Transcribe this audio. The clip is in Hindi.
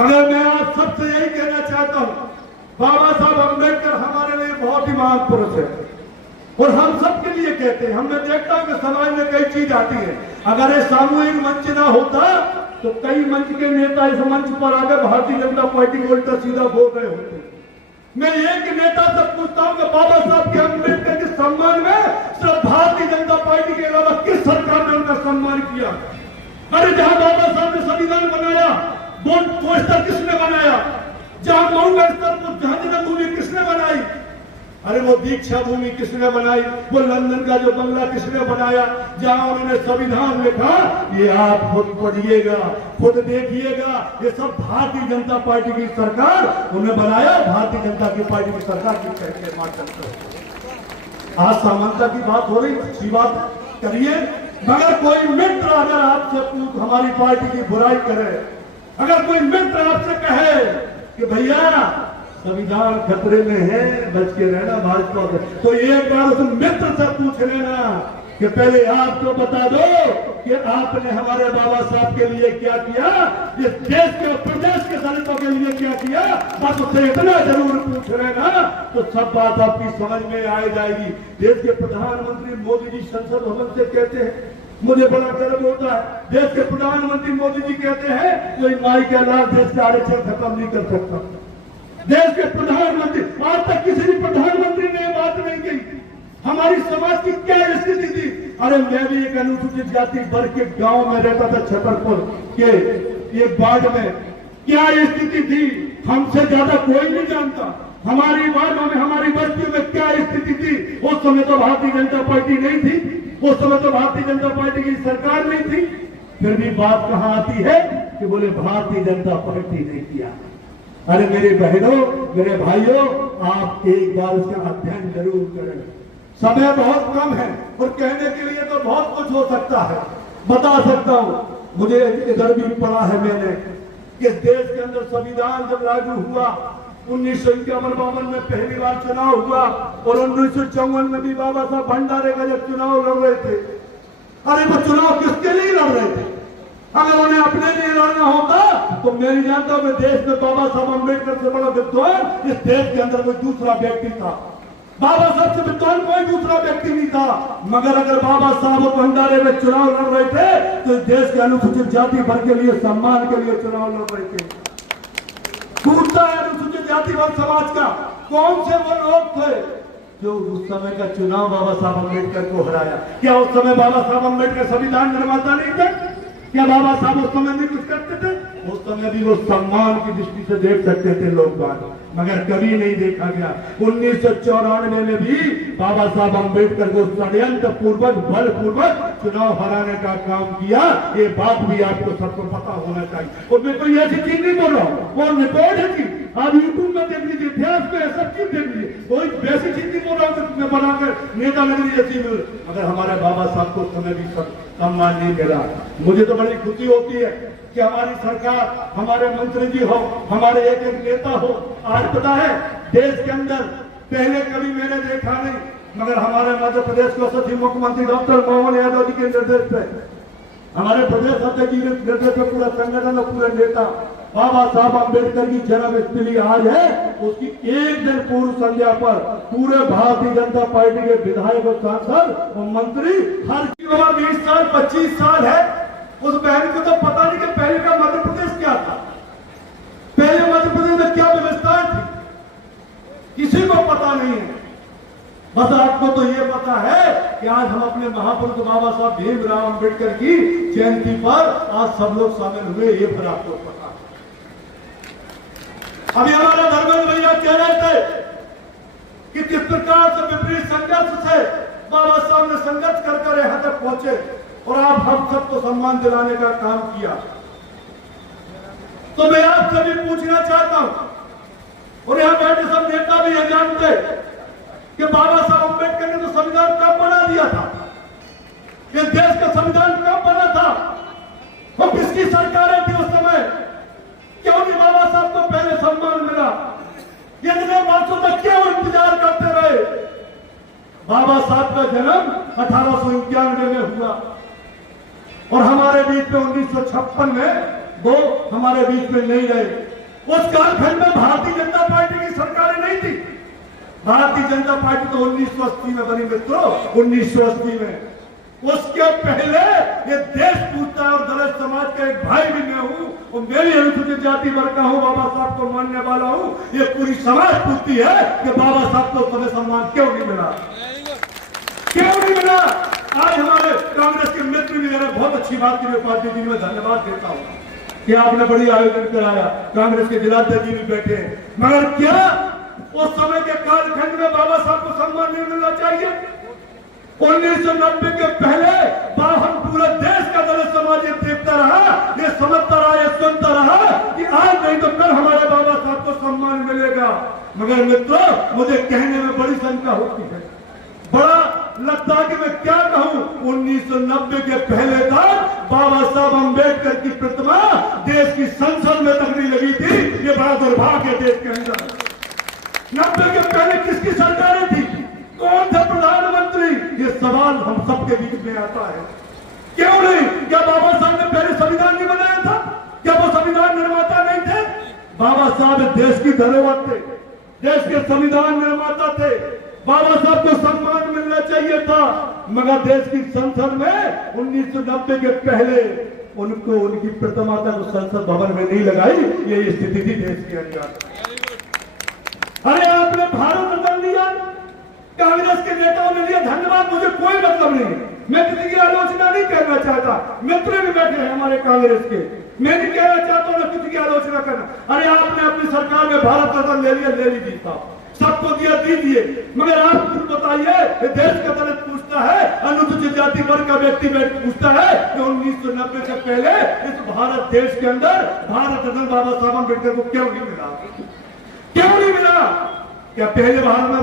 मगर मैं आप सबसे यही कहना चाहता हूं, बाबा साहब अम्बेडकर हमारे लिए बहुत ही महान पुरुष है और हम सबके लिए कहते हैं। हमने देखता हूं कि समाज में कई चीज आती है, अगर ये सामूहिक मंच ना होता तो कई मंच के नेता इस मंच पर आकर भारतीय जनता पार्टी को उल्टा सीधा बोल रहे होते। मैं एक नेता से पूछता हूं कि बाबा साहब के अम्बेडकर के सम्मान में सिर्फ भारतीय जनता पार्टी के अलावा किस सरकार ने उनका सम्मान किया? अरे जहां बाबा साहब ने संविधान बनाया, बोर्ड पोस्टर किसने बनाया? जहां माउंट स्तर पर जहां भूमि किसने बनाई? अरे वो दीक्षा भूमि किसने बनाई? वो लंदन का जो बंगला किसने बनाया जहां उन्होंने संविधान लिखा? ये आप खुद पढ़िएगा, खुद देखिएगा, ये सब भारतीय जनता पार्टी की सरकार उन्होंने बनाया। भारतीय जनता की पार्टी की सरकार की कैसे माध्यम से आज समानता की बात हो रही, अच्छी बात करिए, मगर कोई मित्र अगर आपसे हमारी पार्टी की बुराई करे, अगर कोई मित्र आपसे कहे कि भैया संविधान खतरे में है, बच के रहना भाजपा से, तो एक बार उस मित्र से पूछ लेना कि पहले आप तो बता दो कि आपने हमारे बाबा साहब के लिए क्या किया, इस देश के प्रदेश के दलितों के लिए क्या किया। बस उससे इतना जरूर पूछ लेना तो सब बात आपकी समझ में आ जाएगी। देश के प्रधानमंत्री मोदी जी संसद भवन से कहते हैं, मुझे बड़ा गर्व होता है, देश के प्रधानमंत्री मोदी जी कहते हैं कोई माई के अलावा देश का आरक्षण खत्म नहीं कर सकता। देश के प्रधानमंत्री, आज तक किसी भी प्रधानमंत्री ने बात नहीं की। हमारी समाज की क्या स्थिति थी? अरे मैं भी एक अनुसूचित जाति वर्ग के गांव में रहता था, छतरपुर के एक वार्ड में, क्या स्थिति थी हमसे ज्यादा कोई नहीं जानता। हमारी वार्डों में, हमारी बस्तियों में क्या स्थिति थी? उस समय तो भारतीय जनता पार्टी नहीं थी, उस समय तो भारतीय जनता पार्टी की सरकार नहीं थी, फिर भी बात कहां आती है कि बोले भारतीय जनता पार्टी ने किया। अरे मेरे बहनों, मेरे भाइयों, आप एक बार उसका अध्ययन जरूर करें। समय बहुत कम है और कहने के लिए तो बहुत कुछ हो सकता है, बता सकता हूं। मुझे इधर भी पढ़ा है मैंने कि देश के अंदर संविधान जब लागू हुआ 1951-52 में पहली बार चुनाव हुआ और 1954 में भी बाबा साहब भंडारे का जब चुनाव लड़ रहे थे। अरे वो चुनाव किसके लिए लड़ रहे थे? अगर उन्हें अपने लिए लड़ना होता तो मेरी जानता हूं देश में बाबा साहब अम्बेडकर से बड़ा विद्वान इस देश के अंदर कोई दूसरा व्यक्ति था। बाबा साहब से विद्वान कोई दूसरा व्यक्ति नहीं था। मगर अगर बाबा साहब भंडारे में चुनाव लड़ रहे थे तो देश के अनुसूचित जाति वर्ग के लिए, सम्मान के लिए चुनाव लड़ रहे थे। टूटता है अनुसूचित जाति वर्ग समाज का। कौन से वो लोग थे जो उस समय का चुनाव बाबा साहब अम्बेडकर को हराया? क्या उस समय बाबा साहब अम्बेडकर संविधान निर्माता नहीं थे? क्या बाबा साहब उस समय नहीं कुछ करते थे? उस समय भी वो सम्मान की दृष्टि से देख सकते थे लोग बात, मगर कभी नहीं देखा गया। 1994 में भी बाबा साहब अम्बेडकर को षड्यंत्र पूर्वक, बल पूर्वक चुनाव हराने का काम किया। ये बात भी आपको सबको पता होना चाहिए। और मैं कोई ऐसी चीज नहीं बोल रहा हूँ, वो रिकॉर्ड है कि आप यूट्यूब में देख लीजिए, इतिहास में सब चीज देख लीजिए। कोई वैसी चीज नहीं बोल रहा हूँ मैं बनाकर नेता नगरी जैसी मिल, अगर हमारे बाबा साहब को समय भी सम्मान नहीं मिला। मुझे तो बड़ी खुशी होती है कि हमारी सरकार, हमारे मंत्री जी हो, हमारे एक एक नेता हो। आज पता है देश के अंदर पहले कभी मैंने देखा नहीं, मगर हमारे मध्य प्रदेश के सचिव मुख्यमंत्री डॉक्टर मोहन यादव जी के निर्देश पे, हमारे प्रदेश अध्यक्ष जी के निर्देश पे पूरा संगठन और पूरे नेता बाबा साहब अम्बेडकर की जन्मस्थली आज है, उसकी एक दिन पूर्व संध्या पर पूरे भारतीय जनता पार्टी के विधायक और सांसद और मंत्री हर 20 साल 25 साल है। उस बहन को तो पता नहीं कि पहले का मध्य प्रदेश क्या था, पहले मध्य प्रदेश में क्या व्यवस्थाएं थी, किसी को पता नहीं है। बस आपको तो ये पता है कि आज हम अपने महापुरुष बाबा साहब भीमराव अम्बेडकर की जयंती पर आज सब लोग शामिल हुए, ये फिर आपको पता है। अभी हमारे धर्मेंद्र भैया कह रहे थे कि किस प्रकार से विपरीत संघर्ष से बाबा साहब ने संघर्ष कर यहां तक पहुंचे और आप हम सबको सम्मान दिलाने का काम किया। तो मैं आपसे भी पूछना चाहता हूं और यहां बैठे सब नेता भी ये जानते कि बाबा साहब अम्बेडकर ने तो संविधान कब बना दिया था? ये देश का संविधान कब बना था? और किसकी सरकारें थी उस समय? क्यों नहीं बाबा साहब को पहले सम्मान मिला? ये इतने वर्षों तक क्यों इंतजार करते रहे? बाबा साहब का जन्म 1891 में हुआ और हमारे बीच में 1956 में वो हमारे बीच में नहीं रहे। उस कालखंड में भारतीय जनता पार्टी की सरकारें नहीं थी। भारतीय जनता पार्टी तो 1980 में बनी मित्रों, 1980 में। उसके पहले ये देश पूछता है और दलित समाज का एक भाई भी मैं हूं और मेरी अनुसूचित जाति वर्ग का हूं, बाबा साहब को मानने वाला हूं। ये पूरी समाज पूछती है कि बाबा साहब को तुम्हें सम्मान क्यों नहीं मिला, क्यों नहीं मिला। आज हमारे कांग्रेस के मित्र भी बहुत अच्छी बात की, पार्टी जी में धन्यवाद देता हूं कि आपने बड़ी आयोजन कराया, कांग्रेस के जिलाध्यक्ष जी भी बैठे हैं। मगर क्या उस समय के कालखंड में बाबा साहब को सम्मान नहीं मिलना चाहिए? 1990 के पहले हम पूरे देश का दलित समाज ये देखता रहा, ये समझता रहा, ये सुनता रहा कि आज नहीं तो कल हमारे बाबा साहब को सम्मान मिलेगा। मगर मित्रों, मुझे कहने में बड़ी शंका होती है, बड़ा लगता है कि मैं क्या कहूं। 1990 के पहले तक बाबा साहब अम्बेडकर की प्रतिमा देश की संसद में तक नहीं लगी थी। ये बड़ा दुर्भाग्य है देश के अंदर। 90 के पहले किसकी सरकारें थी, कौन था प्रधानमंत्री, ये सवाल हम सबके बीच में आता है। क्यों नहीं? क्या बाबा साहब ने पहले संविधान नहीं बनाया था? क्या वो संविधान निर्माता नहीं थे? बाबा साहब देश की धरोहर थे, देश के संविधान निर्माता थे। बाबा साहब को सम्मान मिलना चाहिए था, मगर देश की संसद में 1990 के पहले उनको उनकी प्रतिमा तक संसद भवन में नहीं लगाई। ये स्थिति थी देश के अंदर। अरे आपने भारत रत्न लिया, कांग्रेस के नेताओं ने लिया, धन्यवाद, मुझे कोई मतलब नहीं। मैं किसी की आलोचना नहीं करना चाहता, मित्र भी बैठे हैं हमारे कांग्रेस के, मैं नहीं कहना चाहता हूं किसी की आलोचना करना। अरे आपने अपनी सरकार में भारत रत्न ले लिया, ले लीजिए साहब, सबको दिया दीजिए, मगर आप खुद बताइए, देश का दलित पूछता है, अनुसूचित जाति वर्ग का व्यक्ति पूछता है कि 1990 से पहले इस भारत देश के अंदर भारत रत्न बाबा साहब अम्बेडकर को क्यों नहीं मिला, क्यों नहीं मिला? क्या पहले भारत में